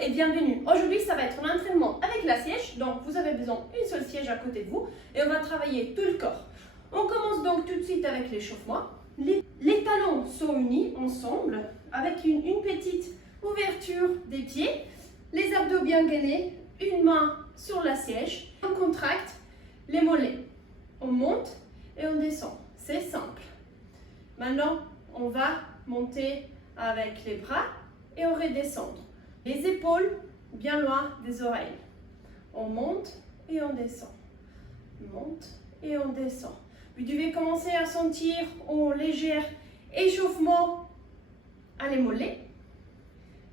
et bienvenue. Aujourd'hui, ça va être un entraînement avec la siège. Donc, vous avez besoin d'une seule siège à côté de vous et on va travailler tout le corps. On commence donc tout de suite avec l'échauffement. Les talons sont unis ensemble avec une petite ouverture des pieds. Les abdos bien gainés, une main sur la siège. On contracte les mollets. On monte et on descend. C'est simple. Maintenant, on va monter avec les bras et on redescendre. Les épaules bien loin des oreilles. On monte et on descend. Monte et on descend. Vous devez commencer à sentir un léger échauffement à les mollets.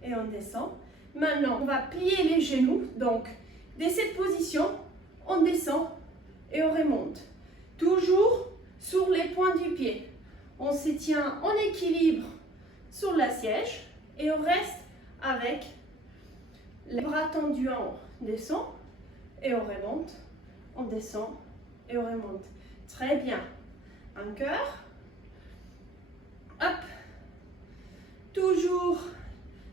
Et on descend. Maintenant, on va plier les genoux. Donc, dès cette position, on descend et on remonte. Toujours sur les points du pied. On se tient en équilibre sur la siège et on reste avec les bras tendus en haut. On descend et on remonte. On descend et on remonte. Très bien. Un cœur. Hop. Toujours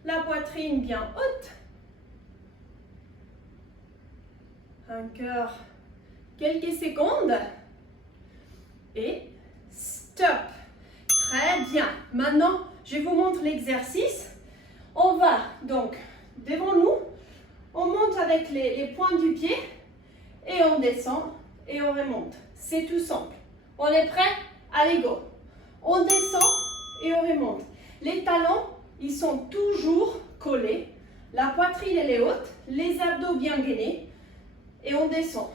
la poitrine bien haute. Un cœur. Quelques secondes. Et stop. Très bien. Maintenant, je vous montre l'exercice. On va donc devant nous. On monte avec les points du pied. Et on descend et on remonte. C'est tout simple. On est prêt? Allez, go. On descend et on remonte. Les talons, ils sont toujours collés. La poitrine, elle est haute. Les abdos bien gainés. Et on descend.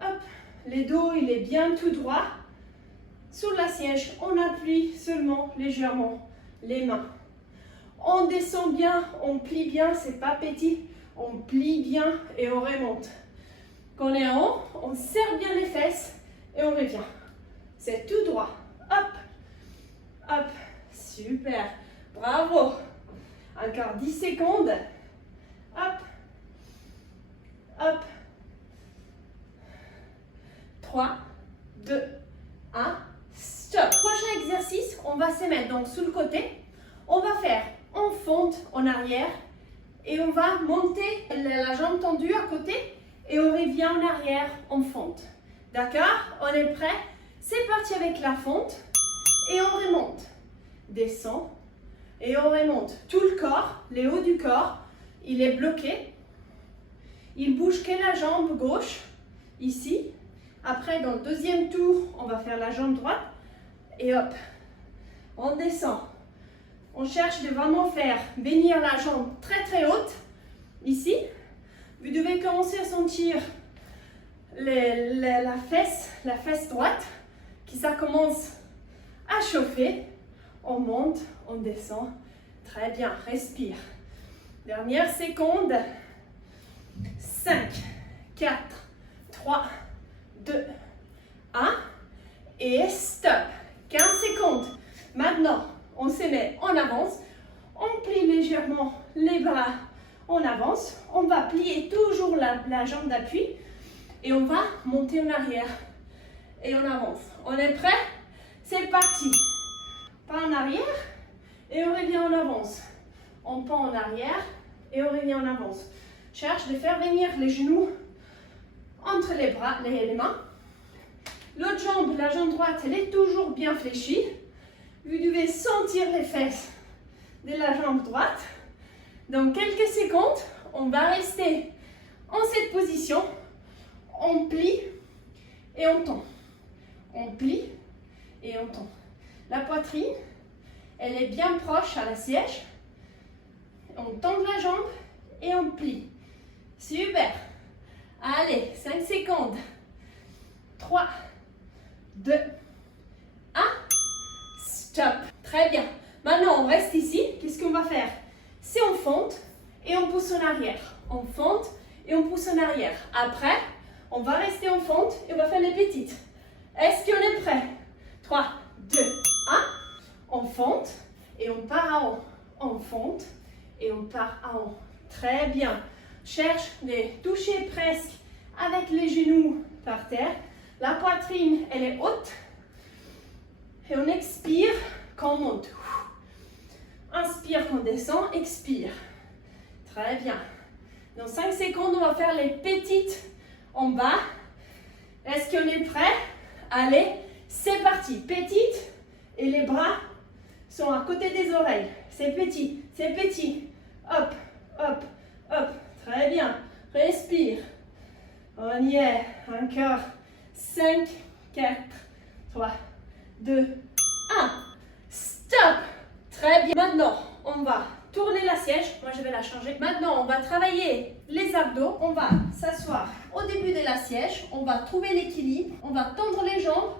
Hop. Le dos, il est bien tout droit. Sur la siège, on appuie seulement légèrement les mains. On descend bien, on plie bien, c'est pas petit. On plie bien et on remonte. Quand on est en haut, on serre bien les fesses et on revient. C'est tout droit. Hop, hop, super. Bravo. Encore 10 secondes. Hop, hop. 3, 2, 1, stop. Prochain exercice, on va se mettre donc sur le côté. On va faire en fente en arrière et on va monter la jambe tendue à côté et on revient en arrière en fente. D'accord? On est prêt? C'est parti avec la fente et on remonte. Descend et on remonte. Tout le corps, le haut du corps, il est bloqué. Il bouge que la jambe gauche, ici. Après, dans le deuxième tour, on va faire la jambe droite. Et hop, on descend. On cherche de vraiment faire venir la jambe très très haute. Ici, vous devez commencer à sentir la fesse droite, qui ça commence à chauffer. On monte, on descend. Très bien, respire. Dernière seconde. 5, 4, 3, 2, 1 et stop. 15 secondes. Maintenant, on se met en avance. On plie légèrement les bras en avance. On va plier toujours la jambe d'appui et on va monter en arrière et on avance. On est prêt? C'est parti. Pas en arrière et on revient en avance. On pend en arrière et on revient en avance. Cherche de faire venir les genoux entre les bras, les mains. L'autre jambe, la jambe droite, elle est toujours bien fléchie. Vous devez sentir les fesses de la jambe droite. Dans quelques secondes, on va rester en cette position. On plie et on tend. On plie et on tend. La poitrine, elle est bien proche à la siège. On tend la jambe et on plie. Super. Allez, 5 secondes. 3, 2, 1. Stop. Très bien. Maintenant, on reste ici. Qu'est-ce qu'on va faire? C'est on fente et on pousse en arrière. On fente et on pousse en arrière. Après, on va rester en fente et on va faire les petites. Est-ce qu'on est prêt? 3, 2, 1. On fente et on part à haut. On fente et on part à haut. Très bien. Cherche de toucher presque avec les genoux par terre. La poitrine, elle est haute. Et on expire quand on monte. Inspire quand on descend, expire. Très bien. Dans 5 secondes, on va faire les petites en bas. Est-ce qu'on est prêt? Allez, c'est parti. Petites et les bras sont à côté des oreilles. C'est petit, c'est petit. Hop, hop, hop. Très bien. Respire. On y est. Encore. 5, 4, 3, 2, 1. Stop. Très bien. Maintenant, on va tourner l'assiette. Moi, je vais la changer. Maintenant, on va travailler les abdos. On va s'asseoir au début de l'assiette. On va trouver l'équilibre. On va tendre les jambes.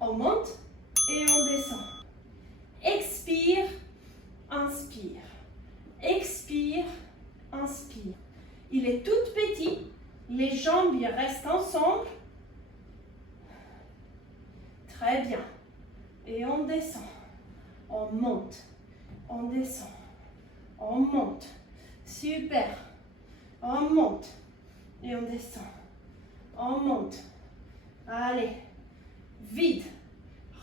On monte et on descend. Expire, inspire. Expire, inspire. Il est tout petit. Les jambes ils restent ensemble. Très bien. Et on descend. On monte. On descend. On monte. Super. On monte. Et on descend. On monte. Allez. Vide.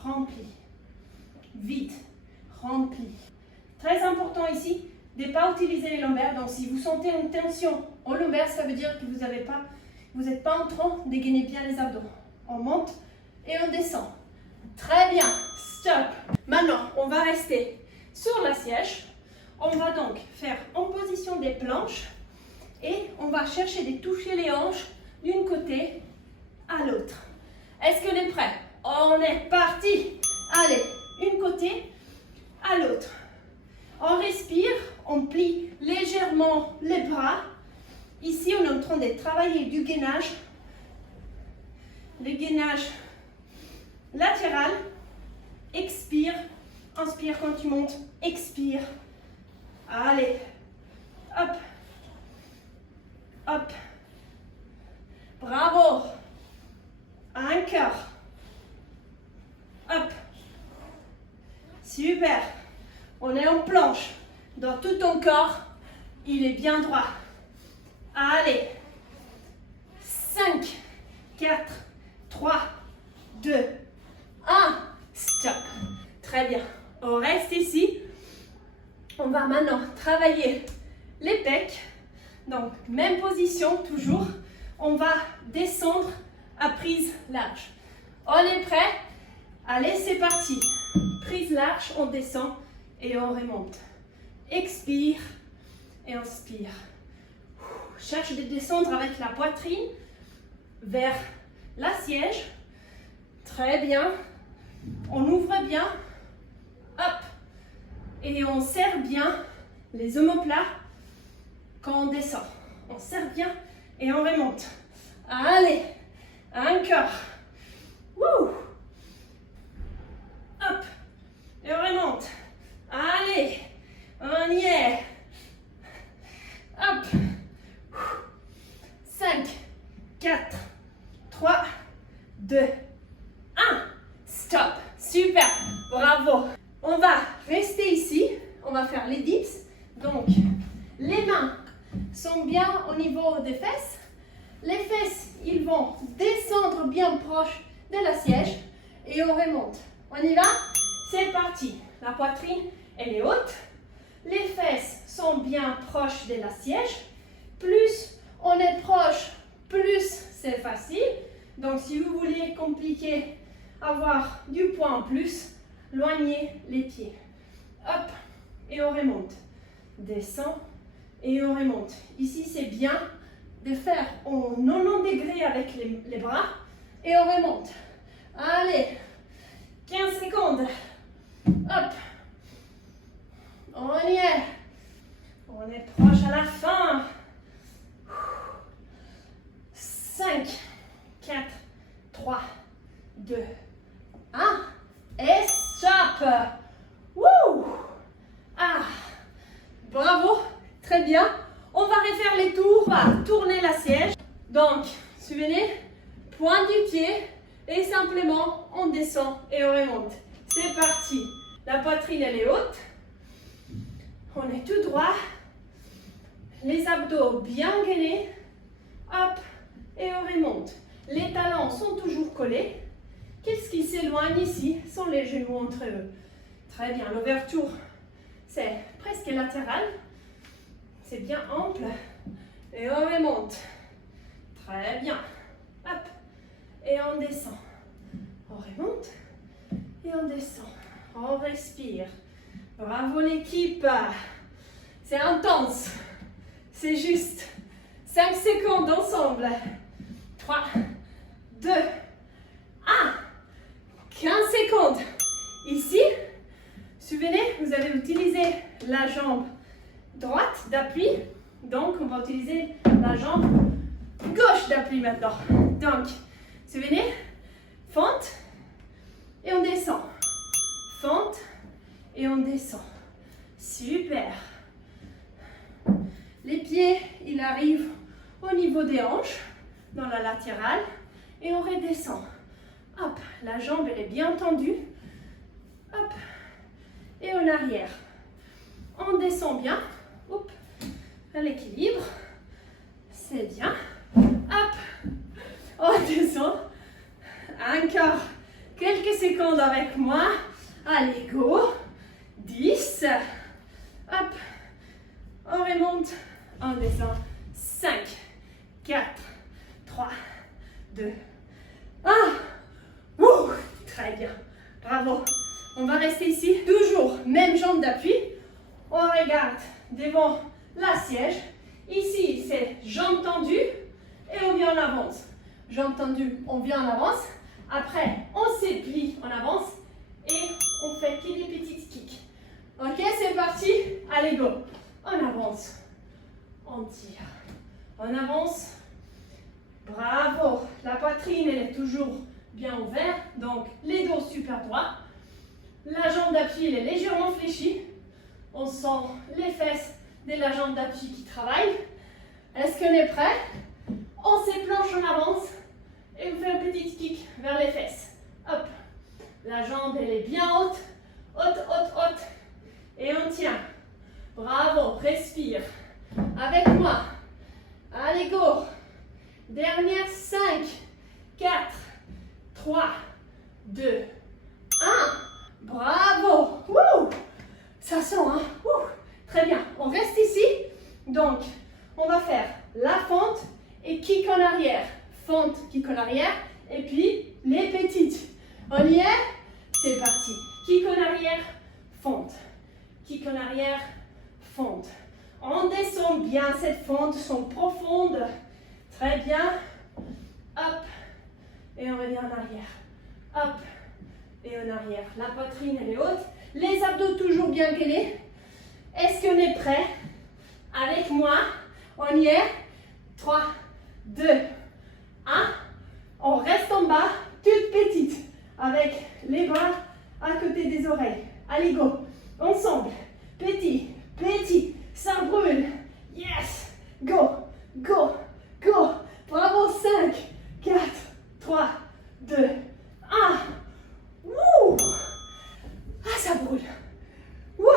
Rempli. Vide. Rempli. Très important ici de ne pas utiliser les lombaires. Donc si vous sentez une tension au lombaire, ça veut dire que vous n'êtes pas en train de gainer bien les abdos. On monte et on descend. Très bien. Stop. Maintenant, on va rester sur l'assiette. On va donc faire en position des planches et on va chercher de toucher les hanches d'un côté à l'autre. Est-ce qu'on est prêt? On est parti. Allez, un côté à l'autre. On respire, on plie légèrement les bras. Ici, on est en train de travailler du gainage. Le gainage latéral. Expire. Inspire quand tu montes. Expire. Allez. Hop. Hop. Bravo. Encore. Hop. Super. On est en planche. Dans tout ton corps, il est bien droit. Allez. 5, 4, 3, 2, 1. Stop. Très bien. On reste ici. On va maintenant travailler les pecs. Donc, même position toujours. On va descendre à prise large. On est prêt? Allez, c'est parti. Prise large, on descend et on remonte. Expire et inspire. Cherche de descendre avec la poitrine vers l'assiette. Très bien. On ouvre bien. Hop. Et on serre bien les omoplats quand on descend. On serre bien et on remonte. Allez. Encore. Wouh. Hop. Et on remonte. Allez. On y est. Hop. 5, 4, 3, 2, 1. Stop. Super. Bravo. On va rester ici. On va faire les dips. Donc, les mains sont bien au niveau des fesses. Les fesses, ils vont descendre bien proche de l'assiette. Et on remonte. On y va? C'est parti. La poitrine, elle est haute. Les fesses sont bien proches de l'assiette. Plus on est proche, plus c'est facile. Donc, si vous voulez compliquer, avoir du poids en plus, loignez les pieds. Hop, et on remonte. Descend et on remonte. Ici, c'est bien de faire en 90 degrés avec les bras et on remonte. Allez, 15 secondes. Hop, on y est. On est proche à la fin. 5, 4, 3, 2, 1. Et stop. Wouh. Ah. Bravo. Très bien. On va refaire les tours. On va tourner l'assiette. Donc, souvenez, pointe du pied et simplement on descend et on remonte. C'est parti. La poitrine, elle est haute. On est tout droit. Les abdos bien gainés. Hop. Et on remonte. Les talons sont toujours collés. Qu'est-ce qui s'éloigne ici? Sont les genoux entre eux. Très bien. L'ouverture, c'est presque latéral. c'est bien ample. Et on remonte. Très bien. Hop. Et on descend. On remonte. Et on descend. On respire. Bravo l'équipe. C'est intense. C'est juste 5 secondes ensemble. 3, 2, 1. 15 secondes. Ici, souvenez, vous avez utilisé la jambe droite d'appui. Donc, on va utiliser la jambe gauche d'appui maintenant. Donc, souvenez, fente et on descend. Fente et on descend. Super. Les pieds, ils arrivent au niveau des hanches, dans la latérale, et on redescend. Hop, la jambe, elle est bien tendue. Hop, et en arrière. On descend bien. Hop, à l'équilibre. C'est bien. Hop, on descend. Encore quelques secondes avec moi. Allez, go. 10. Hop, on remonte. On descend. 5, 4, 3, 2, 1. Ouh, très bien. Bravo. On va rester ici. Toujours même jambe d'appui. On regarde devant la siège. Ici, c'est jambes tendues et on vient en avance. Jambes tendues, on vient en avance. Après, on s'éplie en avance et on fait que des petites kicks. Ok, c'est parti. Allez, go. On avance. On tire. On avance. Bravo. La poitrine, elle est toujours bien ouverte. Donc, les dos super droits. La jambe d'appui, elle est légèrement fléchie. On sent les fesses de la jambe d'appui qui travaillent. Est-ce qu'on est prêt? On s'éplanche en avance et on fait un petit kick vers les fesses. Hop. La jambe, elle est bien haute. Haute, haute, haute. Et on tient. Bravo. Respire. Avec moi. Allez, go. Dernière 5, 4, 3, 2, 1. Bravo. Wouh. Ça sent, hein? Ouh. Très bien. On reste ici. Donc, on va faire la fente et kick en arrière. Fente, kick en arrière. Et puis, les petites. On y est? C'est parti. Kick en arrière, fente. Kick en arrière, fente. On descend bien. Cette fente sont profondes. Très bien. Hop. Et on revient en arrière. Hop. Et en arrière. La poitrine, elle est haute. Les abdos toujours bien calés. Est-ce qu'on est prêt? Avec moi. On y est. 3, 2, 1. On reste en bas, toute petite. Avec les bras à côté des oreilles. Allez, go. Ensemble. Petit, petit. Ça brûle. Yes. Go, go, go. Bravo. 5, 4, 3, 2, 1. Wouh. Ah, ça brûle. Wouah.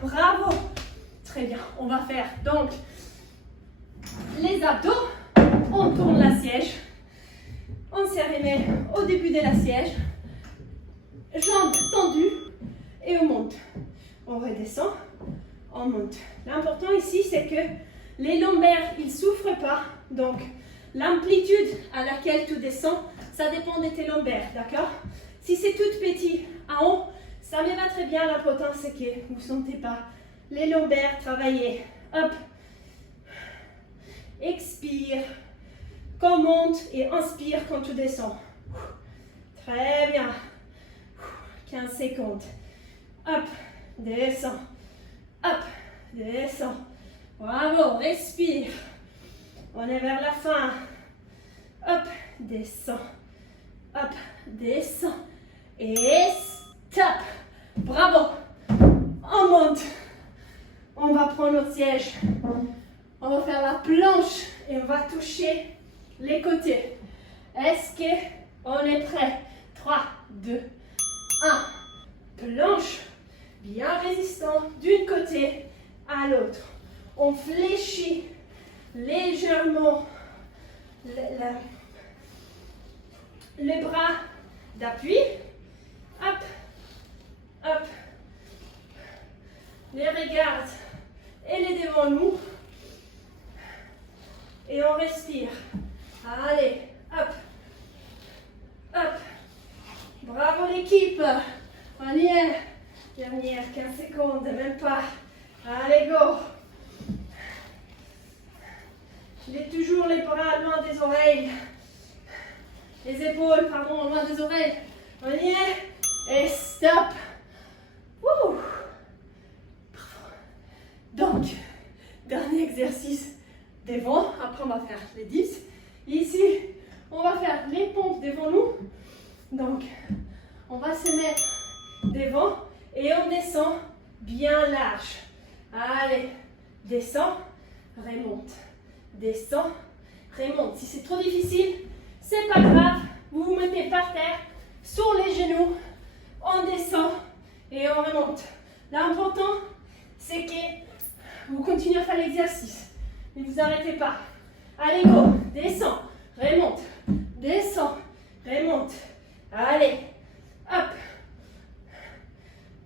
Bravo. Très bien. On va faire donc les abdos. On tourne la siège. On se remet au début de la siège. Jambes tendues. Et on monte. On redescend. On monte. L'important ici, c'est que les lombaires, ils ne souffrent pas. Donc, l'amplitude à laquelle tu descends, ça dépend de tes lombaires. D'accord? Si c'est tout petit en haut, ça me va très bien. L'important, c'est que vous ne sentez pas les lombaires travailler. Hop. Expire. Quand on monte et inspire quand tu descends. Très bien. 15 secondes. Hop. Descends. Hop. Descends. Bravo. Respire. On est vers la fin. Hop. Descends. Hop. Descends. Et stop. Bravo. On monte. On va prendre notre siège. On va faire la planche et on va toucher les côtés. Est-ce qu'on est prêt? 3, 2, 1. Planche. Bien résistant d'un côté à l'autre. On fléchit légèrement les bras d'appui. Hop, hop. Les regards et les devant nous. Et on respire. Allez, hop. Hop. Bravo l'équipe. On y est. Dernière 15 secondes, même pas. Allez, go. J'ai toujours les bras loin des oreilles. Les épaules, pardon, loin des oreilles. On y est. Et stop. Wouh. Donc, dernier exercice devant. Après, on va faire les dips. Ici, on va faire les pompes devant nous. Donc, on va se mettre devant et on descend bien large. Allez, descend, remonte. Descend, remonte. Si c'est trop difficile, c'est pas grave. Vous vous mettez par terre, sur les genoux. On descend et on remonte. L'important, c'est que vous continuez à faire l'exercice. Ne vous arrêtez pas. Allez, go. Descend, remonte. Descend, remonte. Allez. Hop.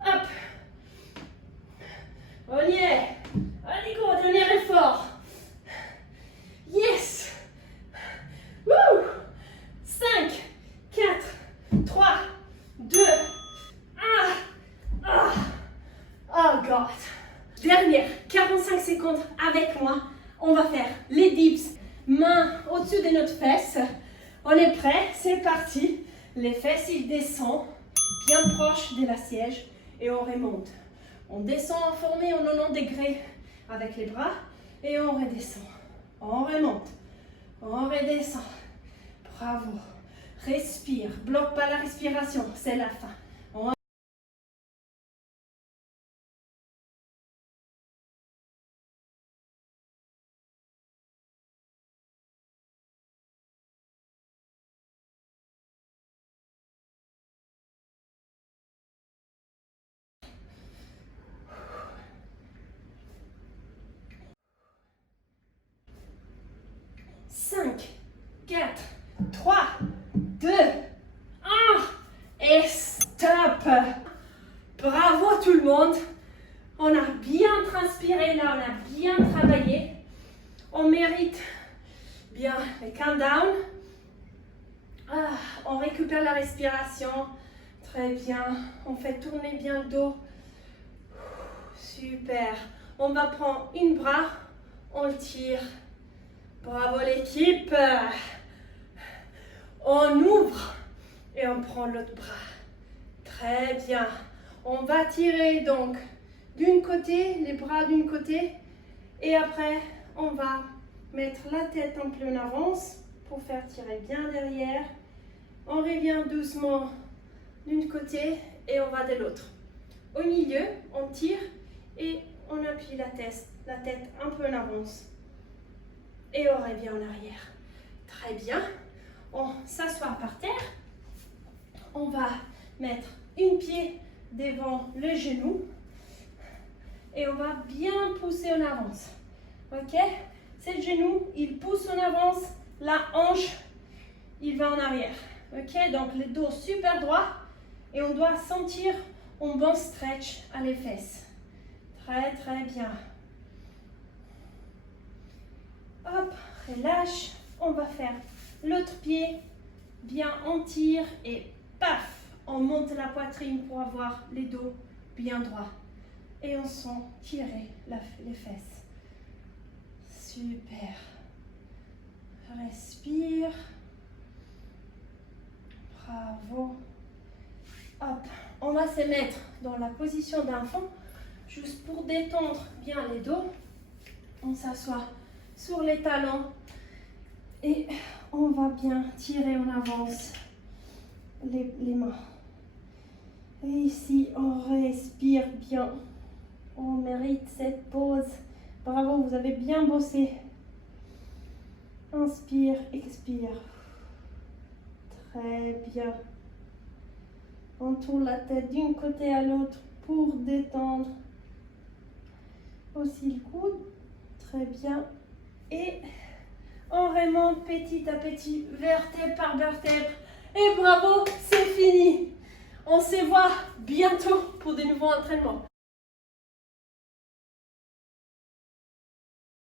Hop. On y est. Allez, go. Dernier effort. Yes. Woo. 5, 4, 3, 2, 1. Oh God. Dernière 45 secondes avec moi. On va faire les dips. Mains au-dessus de notre fesse. On est prêt. C'est parti. Les fesses, ils descendent bien proche de la siège et on remonte. On descend en formé en 90 degrés avec les bras et on redescend. On remonte. On redescend. Bravo. Respire. Bloque pas la respiration. C'est la fin. 5, 4, 3, 2, 1 et stop. Bravo tout le monde. On a bien transpiré là, on a bien travaillé. On mérite bien les countdowns. On récupère la respiration. Très bien. On fait tourner bien le dos. Super. On va prendre une bras. On le tire. Bravo l'équipe. On ouvre et on prend l'autre bras. Très bien. On va tirer donc d'un côté, les bras d'un côté. Et après, on va mettre la tête un peu en avance pour faire tirer bien derrière. On revient doucement d'un côté et on va de l'autre. Au milieu, on tire et on appuie la tête un peu en avance. Et on revient en arrière. Très bien. On s'assoit par terre. On va mettre une pied devant le genou. Et on va bien pousser en avance. Ok? C'est le genou, il pousse en avance. La hanche, il va en arrière. Ok? Donc le dos super droit. Et on doit sentir un bon stretch à les fesses. Très très bien. Hop, relâche. On va faire l'autre pied. Bien, on tire et paf, on monte la poitrine pour avoir les dos bien droits. Et on sent tirer les fesses. Super. Respire. Bravo. Hop, on va se mettre dans la position d'enfant, juste pour détendre bien les dos. On s'assoit sur les talons et on va bien tirer en avance les mains. Et ici, on respire bien. On mérite cette pause. Bravo, vous avez bien bossé. Inspire, expire. Très bien. On tourne la tête d'un côté à l'autre pour détendre aussi le coude. Très bien. Et on remonte petit à petit, vertèbre par vertèbre. Et bravo, c'est fini. On se voit bientôt pour de nouveaux entraînements.